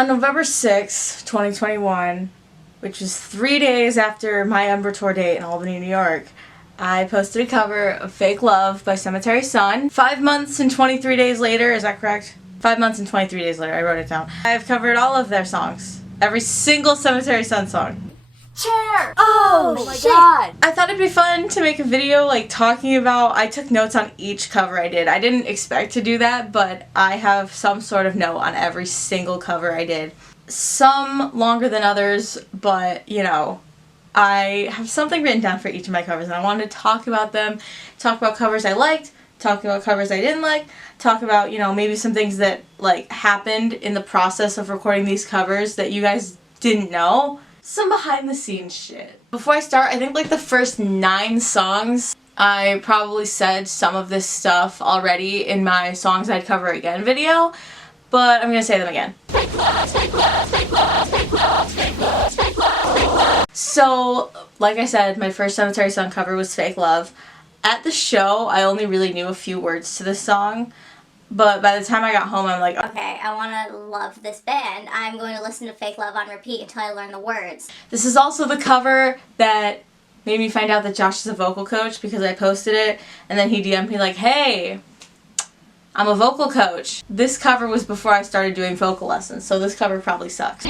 On November 6, 2021, which is 3 days after my Ember tour date in Albany, New York, I posted a cover of Fake Love by Cemetery Sun. 5 months and 23 days later, is that correct? 5 months and 23 days later, I wrote it down. I've covered all of their songs. Every single Cemetery Sun song. Chair! Oh my god! I thought it'd be fun to make a video talking about, I took notes on each cover I did. I didn't expect to do that, but I have some sort of note on every single cover I did. Some longer than others, but I have something written down for each of my covers, and I wanted to talk about them, talk about covers I liked, talk about covers I didn't like, talk about, maybe some things that happened in the process of recording these covers that you guys didn't know. Some behind the scenes shit. Before I start, I think the first 9 songs, I probably said some of this stuff already in my Songs I'd Cover Again video, but I'm gonna say them again. So, like I said, my first Cemetery Sun cover was Fake Love. At the show, I only really knew a few words to this song, but by the time I got home, I'm like, okay, I want to love this band. I'm going to listen to Fake Love on repeat until I learn the words. This is also the cover that made me find out that Josh is a vocal coach, because I posted it, and then he DM'd me hey, I'm a vocal coach. This cover was before I started doing vocal lessons, so this cover probably sucks.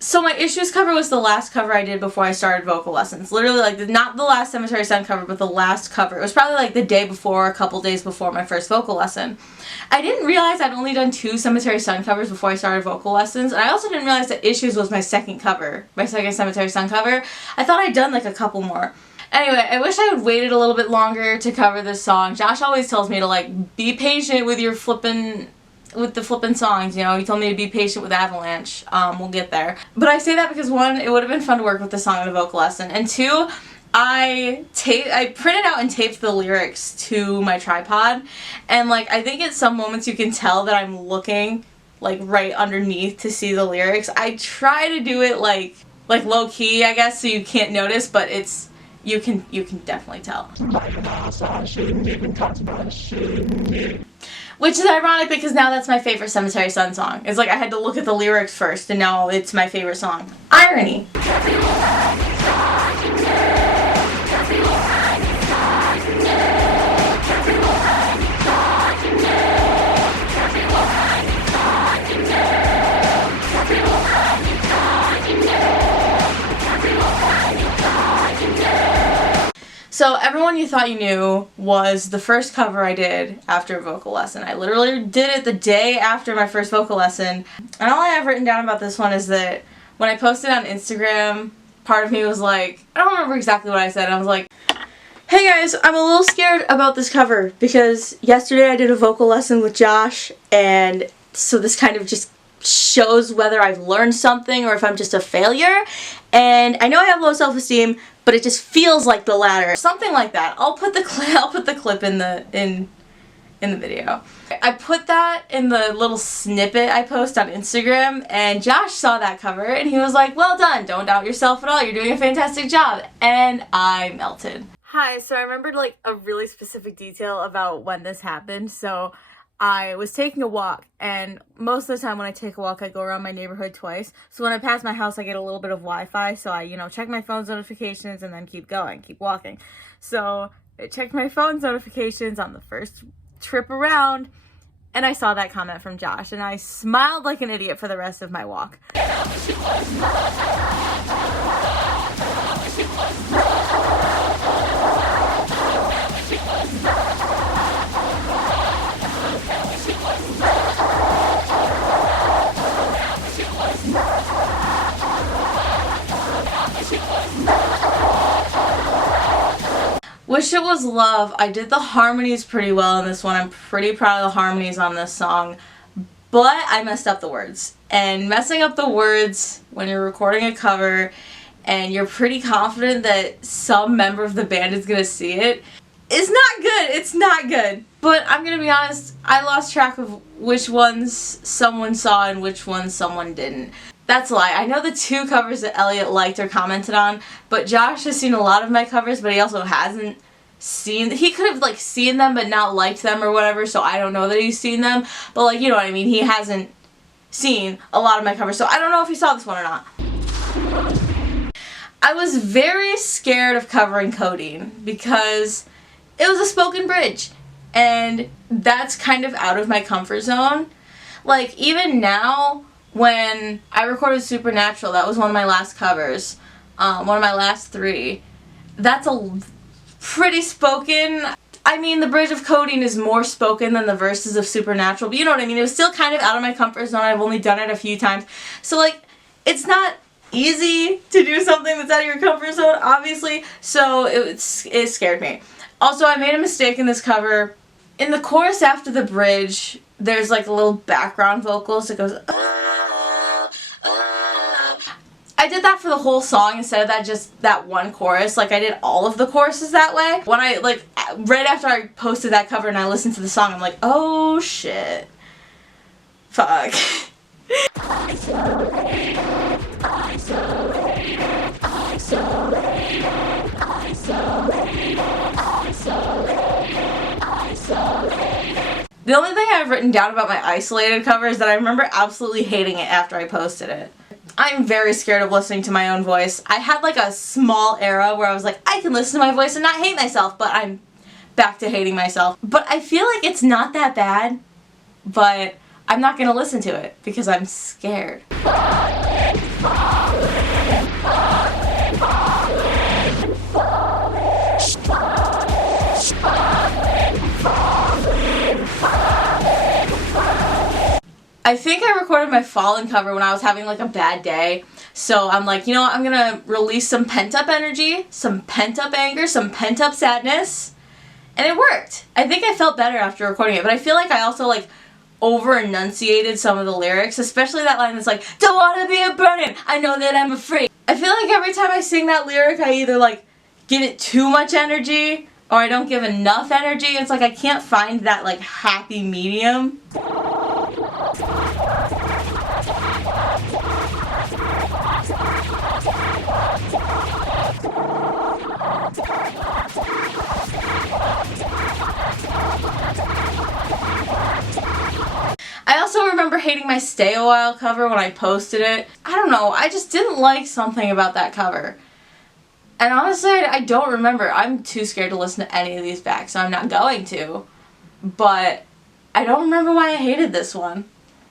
So my Issues cover was the last cover I did before I started vocal lessons. Literally, not the last Cemetery Sun cover, but the last cover. It was probably the day before, a couple days before my first vocal lesson. I didn't realize I'd only done 2 Cemetery Sun covers before I started vocal lessons, and I also didn't realize that Issues was my second cover, my second Cemetery Sun cover. I thought I'd done a couple more. Anyway, I wish I had waited a little bit longer to cover this song. Josh always tells me to be patient with your the flippin' songs, he told me to be patient with Avalanche. We'll get there. But I say that because 1, it would have been fun to work with the song in a vocal lesson, and 2, I printed out and taped the lyrics to my tripod, and I think at some moments you can tell that I'm looking right underneath to see the lyrics. I try to do it like low key, I guess, so you can't notice, but you can definitely tell. Which is ironic because now that's my favorite Cemetery Sun song. It's I had to look at the lyrics first, and now it's my favorite song. Irony. So Everyone You Thought You Knew was the first cover I did after a vocal lesson. I literally did it the day after my first vocal lesson. And all I have written down about this one is that when I posted on Instagram, part of me was I don't remember exactly what I said. I was like, hey guys, I'm a little scared about this cover because yesterday I did a vocal lesson with Josh, and so this kind of just shows whether I've learned something or if I'm just a failure. And I know I have low self-esteem, but it just feels like the latter. Something like that. I'll put the clip in the video. I put that in the little snippet I post on Instagram, and Josh saw that cover and he was like, well done, don't doubt yourself at all, you're doing a fantastic job. And I melted. Hi, so I remembered a really specific detail about when this happened. So I was taking a walk, and most of the time when I take a walk, I go around my neighborhood twice. So when I pass my house, I get a little bit of Wi-Fi, so I, check my phone's notifications and then keep going, keep walking. So I checked my phone's notifications on the first trip around, and I saw that comment from Josh, and I smiled like an idiot for the rest of my walk. Wish It Was Love. I did the harmonies pretty well in this one. I'm pretty proud of the harmonies on this song, but I messed up the words. And messing up the words when you're recording a cover and you're pretty confident that some member of the band is gonna see it is not good. It's not good. But I'm gonna be honest, I lost track of which ones someone saw and which ones someone didn't. That's a lie. I know the 2 covers that Elliot liked or commented on, but Josh has seen a lot of my covers, but he also hasn't seen, he could have like seen them but not liked them or whatever, so I don't know that he's seen them, but like, you know what I mean, he hasn't seen a lot of my covers, so I don't know if he saw this one or not. I was very scared of covering Codeine because it was a spoken bridge, and that's kind of out of my comfort zone. Like, even now, when I recorded Supernatural, that was one of my last covers, one of my last 3, that's a pretty spoken. I mean, the bridge of Codeine is more spoken than the verses of Supernatural, but you know what I mean, it was still kind of out of my comfort zone. I've only done it a few times, so like, it's not easy to do something that's out of your comfort zone, obviously, so it scared me. Also, I made a mistake in this cover. In the chorus after the bridge, there's like a little background vocals that goes, oh, oh. I did that for the whole song instead of that just that one chorus. Like, I did all of the choruses that way. When I, like, right after I posted that cover and I listened to the song, I'm like, oh shit. Fuck. I'm so ready. I'm so ready. I'm so ready. I'm so ready. I'm so ready. I'm so ready. The only thing I've written down about my isolated cover is that I remember absolutely hating it after I posted it. I'm very scared of listening to my own voice. I had like a small era where I was like, I can listen to my voice and not hate myself, but I'm back to hating myself. But I feel like it's not that bad, but I'm not going to listen to it because I'm scared. I think I recorded my Fallen cover when I was having like a bad day. So I'm like, you know what, I'm gonna release some pent-up energy, some pent-up anger, some pent-up sadness. And it worked. I think I felt better after recording it, but I feel like I also like over-enunciated some of the lyrics, especially that line that's like, don't wanna be a burden, I know that I'm afraid. I feel like every time I sing that lyric, I either like give it too much energy or I don't give enough energy. It's like I can't find that like happy medium. I also remember hating my Stay a While cover when I posted it. I don't know, I just didn't like something about that cover. And honestly, I don't remember. I'm too scared to listen to any of these back, so I'm not going to. But I don't remember why I hated this one.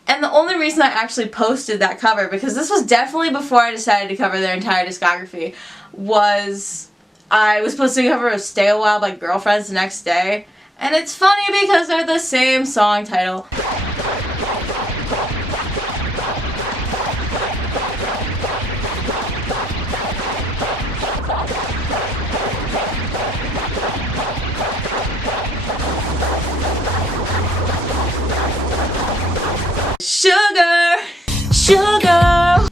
And the only reason I actually posted that cover, because this was definitely before I decided to cover their entire discography, was I was posting a cover of Stay a While by Girlfriends the next day. And it's funny because they're the same song title. Sugar! Sugar!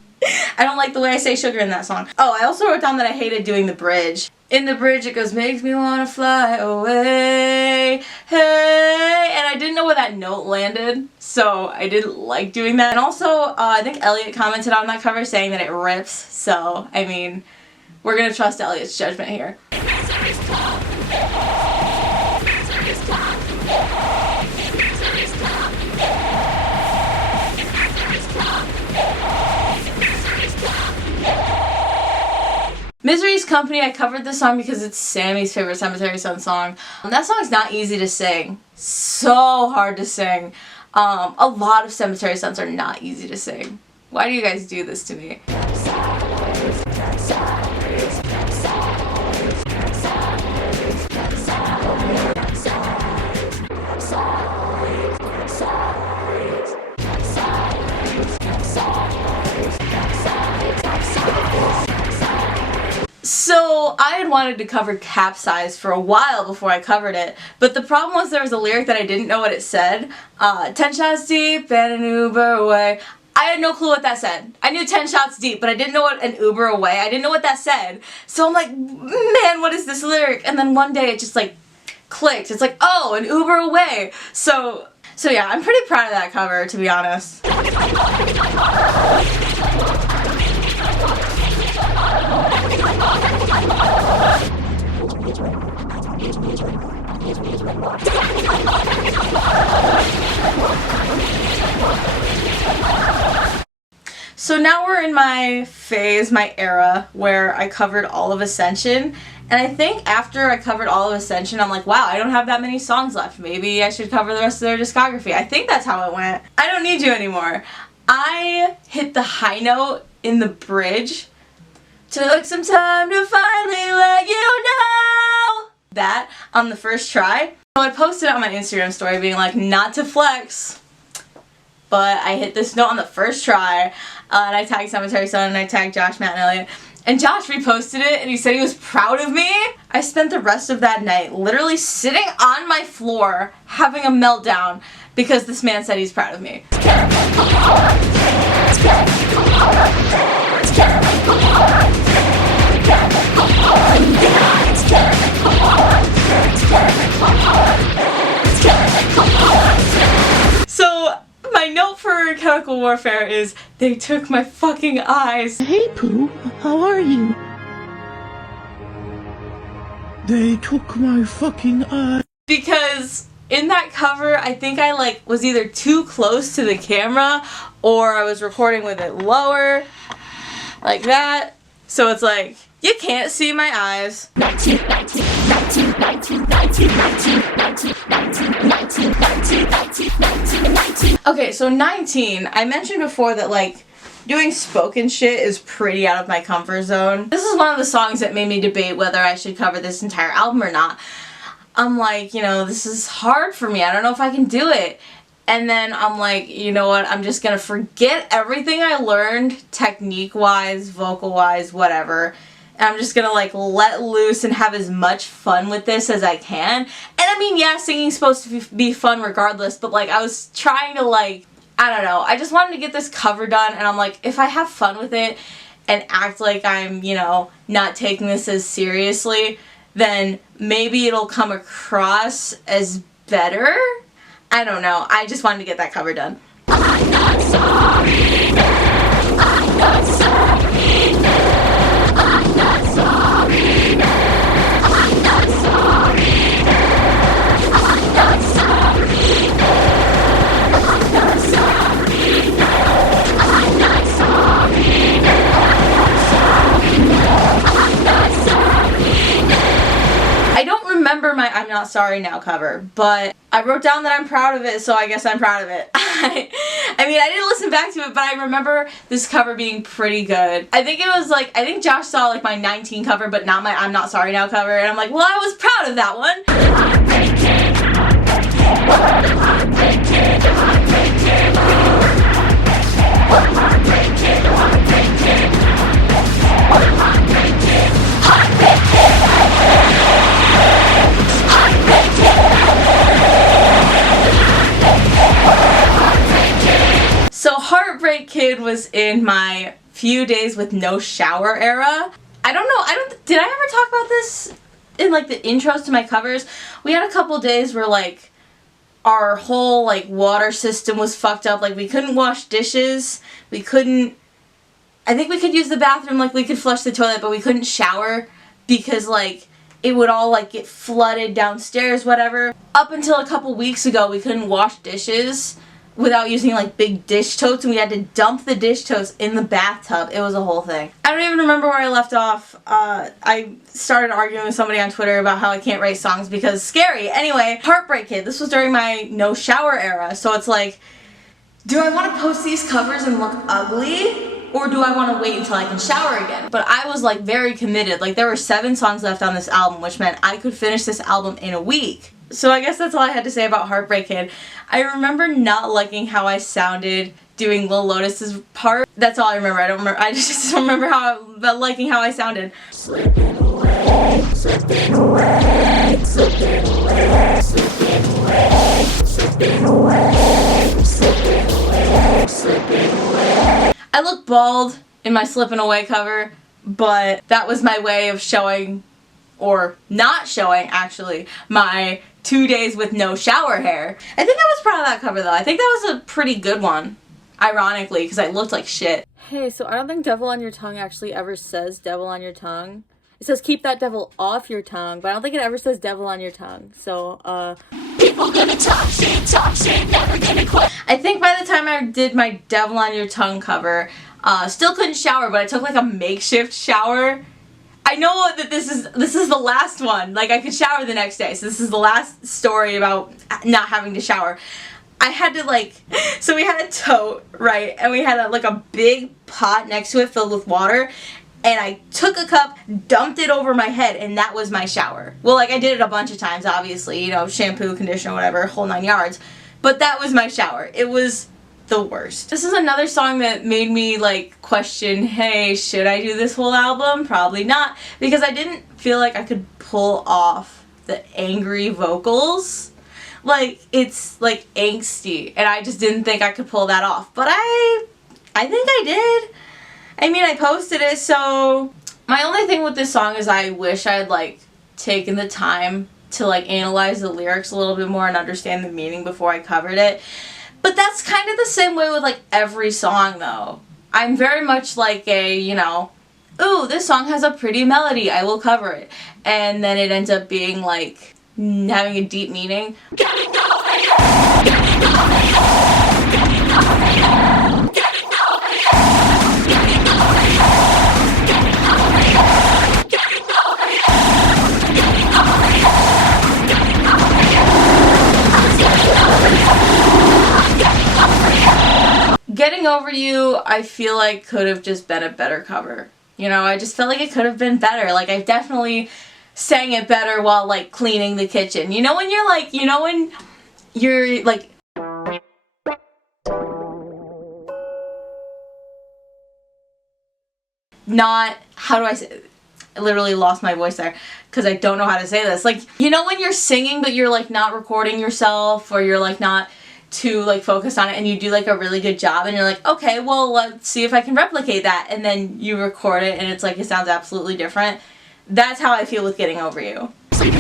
I don't like the way I say sugar in that song. Oh, I also wrote down that I hated doing the bridge. In the bridge it goes, makes me wanna fly away, hey, and I didn't know where that note landed, so I didn't like doing that. And also, I think Elliot commented on that cover saying that it rips, so, I mean, we're gonna trust Elliot's judgment here. Misery's Company, I covered this song because it's Sammy's favorite Cemetery Sun song. That song's not easy to sing. So hard to sing. A lot of Cemetery Suns are not easy to sing. Why do you guys do this to me? So, I had wanted to cover Capsize for a while before I covered it, but the problem was there was a lyric that I didn't know what it said. 10 shots deep and an Uber away. I had no clue what that said. I knew 10 shots deep, but I didn't know what an Uber away. I didn't know what that said. So I'm like, man, what is this lyric? And then one day it just like clicked. It's like, oh, an Uber away. So yeah, I'm pretty proud of that cover, to be honest. So now we're in my phase, my era, where I covered all of Ascension. And I think after I covered all of Ascension, I'm like, wow, I don't have that many songs left. Maybe I should cover the rest of their discography. I think that's how it went. I don't need you anymore. I hit the high note in the bridge. Took some time to finally let you know. That on the first try. So I posted it on my Instagram story being like, not to flex, but I hit this note on the first try. And I tagged Cemetery Sun and I tagged Josh, Matt, and Elliot. And Josh reposted it and he said he was proud of me. I spent the rest of that night literally sitting on my floor having a meltdown because this man said he's proud of me. So my note for Chemical Warfare is, they took my fucking eyes. Hey Pooh, how are you? They took my fucking eye. Because in that cover, I think I was either too close to the camera or I was recording with it lower, like that. So it's like, you can't see my eyes. Okay, so 19. I mentioned before that doing spoken shit is pretty out of my comfort zone. This is one of the songs that made me debate whether I should cover this entire album or not. I'm like, this is hard for me. I don't know if I can do it. And then I'm like, you know what? I'm just gonna forget everything I learned, technique-wise, vocal-wise, whatever. And I'm just gonna let loose and have as much fun with this as I can. And I mean, yeah, singing's supposed to be fun regardless, but I was trying to I don't know, I just wanted to get this cover done, and I'm like, if I have fun with it and act like I'm, not taking this as seriously, then maybe it'll come across as better? I don't know. I just wanted to get that cover done. I'm not sorry, I'm not sorry, I'm not sorry, I'm not sorry, I'm not sorry, I'm not sorry, I'm not sorry, I'm not sorry. I don't remember my I'm Not Sorry Now cover, but I wrote down that I'm proud of it, so I guess I'm proud of it. I mean, I didn't listen back to it, but I remember this cover being pretty good. I think it was I think Josh saw my 19 cover, but not my I'm Not Sorry Now cover, and I'm like, well, I was proud of that one. So Heartbreak Kid was in my few days with no shower era. I don't know, did I ever talk about this in the intros to my covers? We had a couple days where our whole water system was fucked up. We couldn't wash dishes, I think we could use the bathroom, we could flush the toilet, but we couldn't shower because it would all get flooded downstairs, whatever. Up until a couple weeks ago, we couldn't wash dishes without using big dish totes, and we had to dump the dish totes in the bathtub. It was a whole thing. I don't even remember where I left off. I started arguing with somebody on Twitter about how I can't write songs because scary. Anyway, Heartbreak Kid. This was during my no shower era, so it's do I want to post these covers and look ugly? Or do I want to wait until I can shower again? But I was very committed. There were 7 songs left on this album, which meant I could finish this album in a week. So I guess that's all I had to say about Heartbreak Kid. I remember not liking how I sounded doing Lil Lotus's part. That's all I remember. I just don't remember liking how I sounded. Slipping away, slipping away, slipping away, slipping away, slipping away, slipping away, slipping away. I look bald in my Slippin' Away cover, but that was my way of showing, or not showing actually, my 2 days with no shower hair. I think I was proud of that cover though. I think that was a pretty good one, ironically, because I looked like shit. Hey, so I don't think Devil on Your Tongue actually ever says Devil on Your Tongue. It says keep that devil off your tongue, but I don't think it ever says devil on your tongue. So, people gonna talk shit, never gonna quit. I think by the time I did my devil on your tongue cover, still couldn't shower, but I took like a makeshift shower. I know that this is the last one. Like, I could shower the next day, so this is the last story about not having to shower. I had to like, so we had a tote, right, and we had a big pot next to it filled with water, and I took a cup, dumped it over my head, and that was my shower. Well, like, I did it a bunch of times, obviously, you know, shampoo, conditioner, whatever, whole 9 yards, but that was my shower. It was the worst. This is another song that made me like question, hey, should I do this whole album? Probably not, because I didn't feel like I could pull off the angry vocals. Like, it's like angsty, and I just didn't think I could pull that off, but I think I did. I mean, I posted it, so my only thing with this song is I wish I had like taken the time to like analyze the lyrics a little bit more and understand the meaning before I covered it. But that's kind of the same way with like every song though. I'm very much like a, you know, ooh, this song has a pretty melody, I will cover it. And then it ends up being like having a deep meaning. Getting Over You, I feel like could have just been a better cover. You know, I just felt like it could have been better. Like, I definitely sang it better while like cleaning the kitchen. You know when you're like, you know when you're like not, how do I say it? I literally lost my voice there because I don't know how to say this. Like, you know when you're singing but you're like not recording yourself, or you're like not too like focused on it, and you do like a really good job and you're like, okay, well, let's see if I can replicate that, and then you record it and it's like it sounds absolutely different. That's how I feel with Getting Over You. Sleeping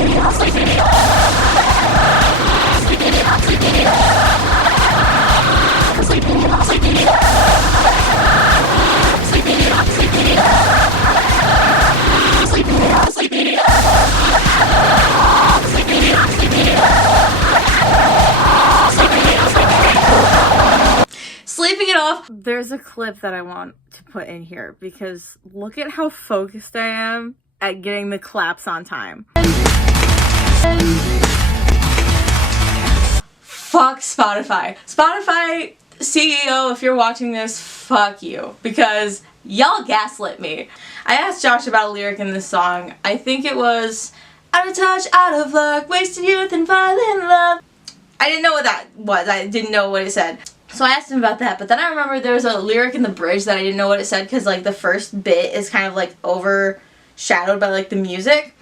It Off. There's a clip that I want to put in here because look at how focused I am at getting the claps on time. Fuck Spotify. Spotify CEO, if you're watching this, fuck you, because y'all gaslit me. I asked Josh about a lyric in this song. I think it was, out of touch, out of luck, wasted youth and violent love. I didn't know what that was. I didn't know what it said. So I asked him about that, but then I remember there was a lyric in the bridge that I didn't know what it said because like the first bit is kind of like overshadowed by like the music.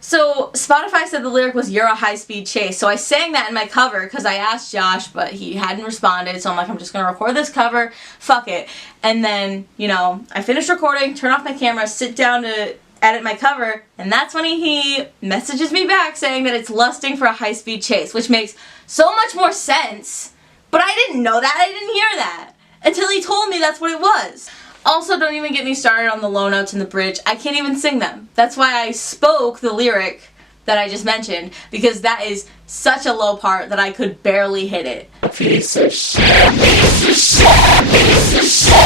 So Spotify said the lyric was "You're a high-speed chase." So I sang that in my cover because I asked Josh, but he hadn't responded. So I'm like, I'm just going to record this cover. Fuck it. And then, you know, I finished recording, turn off my camera, sit down to edit my cover, and that's when he messages me back saying that it's lusting for a high-speed chase, which makes so much more sense. But I didn't know that. I didn't hear that until he told me that's what it was. Also, don't even get me started on the low notes in the bridge. I can't even sing them. That's why I spoke the lyric that I just mentioned, because that is such a low part that I could barely hit it. Piece of shit, piece of shit, piece of shit.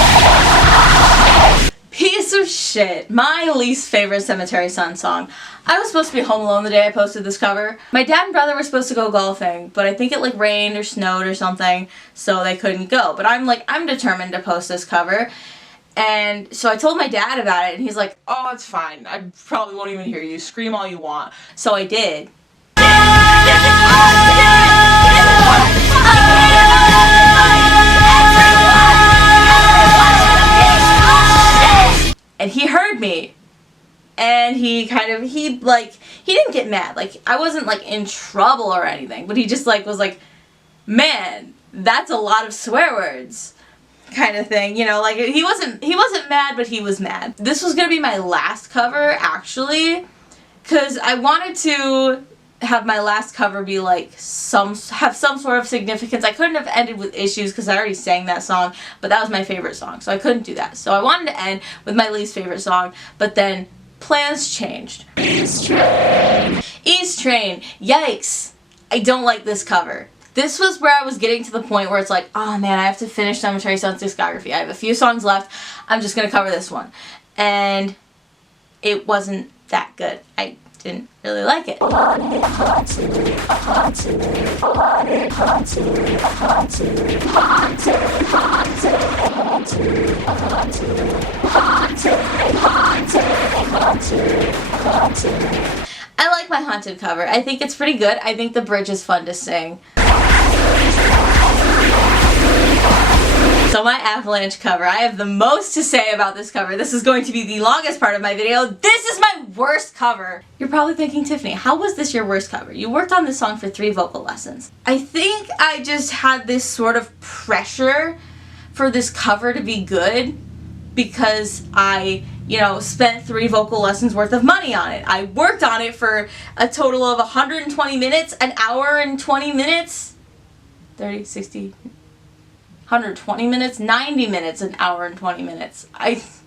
Piece of shit. My least favorite Cemetery Sun song. I was supposed to be home alone the day I posted this cover. My dad and brother were supposed to go golfing, but I think it like rained or snowed or something, so they couldn't go. But I'm determined to post this cover. And so I told my dad about it, and he's like, oh, it's fine. I probably won't even hear you. Scream all you want. So I did. And he heard me. And he didn't get mad. Like, I wasn't like in trouble or anything, but he just like was like, man, that's a lot of swear words. Kind of thing, you know, like he wasn't mad, but he was mad. This was gonna be my last cover, actually, because I wanted to have my last cover be like have some sort of significance. I couldn't have ended with Issues because I already sang that song, but that was my favorite song, so I couldn't do that. So I wanted to end with my least favorite song, but then plans changed. East Train. Yikes. I don't like this cover. This was where I was getting to the point where it's like, oh man, I have to finish Cemetery Sun's discography. I have a few songs left. I'm just going to cover this one. And it wasn't that good. I didn't really like it. I like my Haunted cover. I think it's pretty good. I think the bridge is fun to sing. So my Avalanche cover, I have the most to say about this cover. This is going to be the longest part of my video. This is my worst cover. You're probably thinking, Tiffany, how was this your worst cover? You worked on this song for 3 vocal lessons. I think I just had this sort of pressure for this cover to be good because I, spent 3 vocal lessons worth of money on it. I worked on it for a total of 120 minutes, an hour and 20 minutes, 30, 60, 120 minutes, 90 minutes, an hour and 20 minutes. I just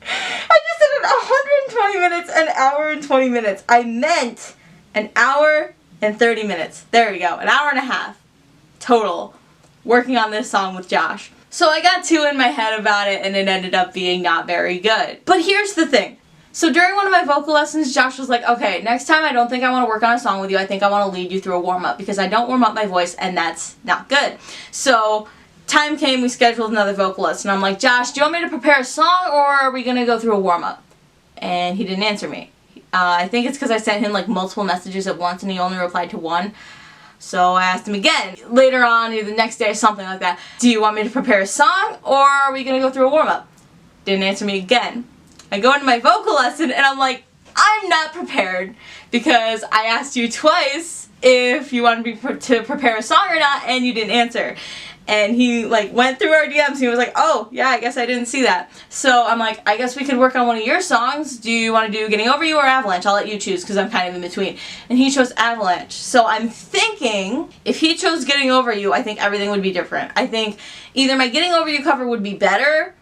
said 120 minutes, an hour and 20 minutes. I meant an hour and 30 minutes. There we go. An hour and a half total working on this song with Josh. So I got 2 in my head about it and it ended up being not very good. But here's the thing. So during one of my vocal lessons, Josh was like, okay, next time I don't think I want to work on a song with you. I think I want to lead you through a warm-up because I don't warm up my voice and that's not good. So time came, we scheduled another vocal lesson. I'm like, Josh, do you want me to prepare a song or are we going to go through a warm-up? And he didn't answer me. I think it's because I sent him like multiple messages at once and he only replied to one. So I asked him again, later on, either the next day or something like that, do you want me to prepare a song or are we going to go through a warm-up? Didn't answer me again. I go into my vocal lesson and I'm like, I'm not prepared because I asked you twice if you wanted me to prepare a song or not and you didn't answer. And he went through our DMs and he was like, oh yeah, I guess I didn't see that. So I'm like, I guess we could work on one of your songs. Do you want to do Getting Over You or Avalanche? I'll let you choose because I'm kind of in between. And he chose Avalanche. So I'm thinking if he chose Getting Over You, I think everything would be different. I think either my Getting Over You cover would be better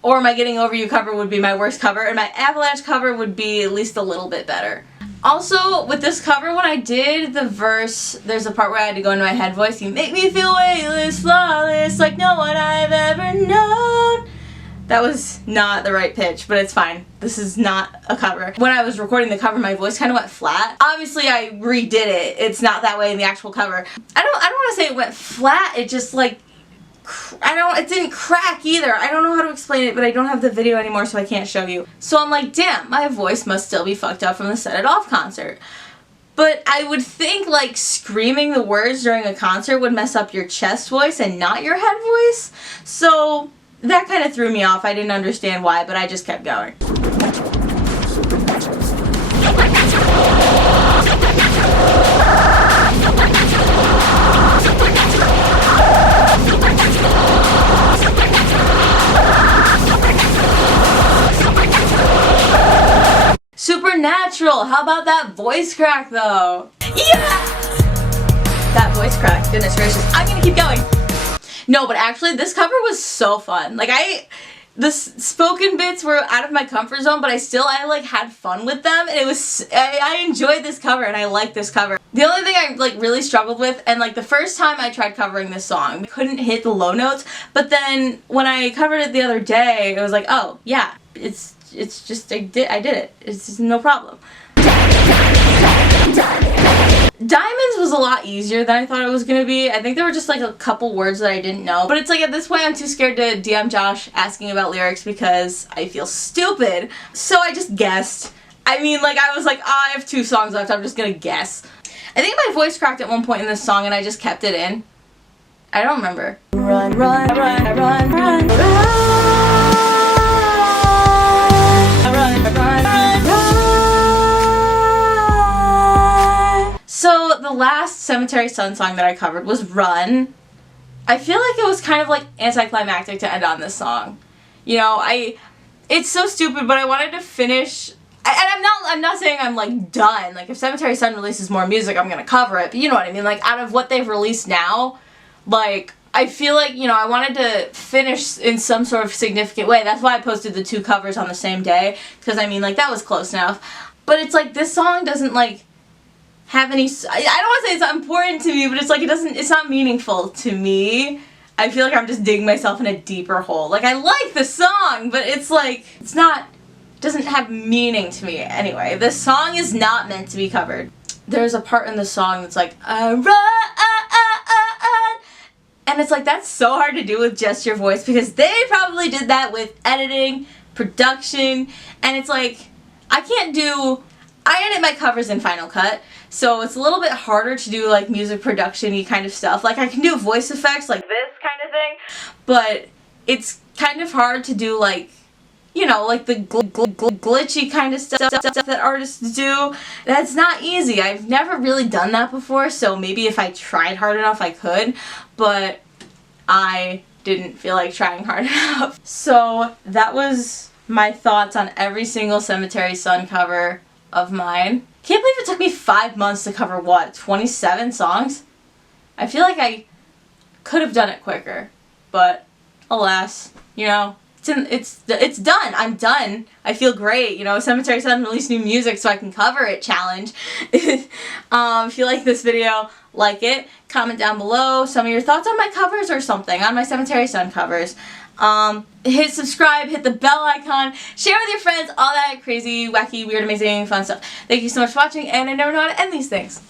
or my Getting Over You cover would be my worst cover and my Avalanche cover would be at least a little bit better. Also, with this cover, when I did the verse, there's a part where I had to go into my head voice. You make me feel weightless, flawless, like no one I've ever known. That was not the right pitch, but it's fine. This is not a cover. When I was recording the cover, my voice kind of went flat. Obviously, I redid it. It's not that way in the actual cover. I don't want to say it went flat. It just it didn't crack either. I don't know how to explain it, but I don't have the video anymore, so I can't show you. So I'm like, damn, my voice must still be fucked up from the Set It Off concert. But I would think screaming the words during a concert would mess up your chest voice and not your head voice. So that kind of threw me off. I didn't understand why, but I just kept going. Supernatural! How about that voice crack though? Yeah! That voice crack, goodness gracious. I'm gonna keep going. No, but actually this cover was so fun. The spoken bits were out of my comfort zone, but I had fun with them and I enjoyed this cover and I like this cover. The only thing I really struggled with, and the first time I tried covering this song, I couldn't hit the low notes, but then when I covered it the other day, it was like, oh yeah, it's just, I did it. It's just no problem. Diamonds was a lot easier than I thought it was going to be. I think there were just a couple words that I didn't know. But it's at this point I'm too scared to DM Josh asking about lyrics because I feel stupid. So I just guessed. I mean, I was like, oh, I have 2 songs left, I'm just going to guess. I think my voice cracked at one point in this song and I just kept it in. I don't remember. Run, run, run, run, run, run. So the last Cemetery Sun song that I covered was Run. I feel like it was kind of anticlimactic to end on this song. It's so stupid, but I wanted to finish And I'm not saying I'm like done. Like if Cemetery Sun releases more music, I'm gonna cover it. But you know what I mean? Like out of what they've released now, like I feel like, you know, I wanted to finish in some sort of significant way. That's why I posted the 2 covers on the same day, because I mean, like, that was close enough. But it's like, this song doesn't, like, have any, I don't want to say it's not important to me, but it's like, it's not meaningful to me. I feel like I'm just digging myself in a deeper hole. Like, I like the song, but it's like, it doesn't have meaning to me. Anyway, this song is not meant to be covered. There's a part in the song that's like, and it's like, that's so hard to do with just your voice, because they probably did that with editing, production, and it's like, I edit my covers in Final Cut, so it's a little bit harder to do like music production-y kind of stuff. Like I can do voice effects like this kind of thing, but it's kind of hard to do like, you know, like the glitchy kind of stuff that artists do. That's not easy. I've never really done that before, so maybe if I tried hard enough I could, but I didn't feel like trying hard enough. So that was my thoughts on every single Cemetery Sun cover of mine. Can't believe it took me 5 months to cover, what, 27 songs? I feel like I could have done it quicker, but alas, you know, it's done. I'm done. I feel great. You know, Cemetery Sun released new music so I can cover it challenge. If you like this video, like it. Comment down below some of your thoughts on my covers or something, on my Cemetery Sun covers. Hit subscribe, hit the bell icon, share with your friends, all that crazy, wacky, weird, amazing, fun stuff. Thank you so much for watching, and I never know how to end these things.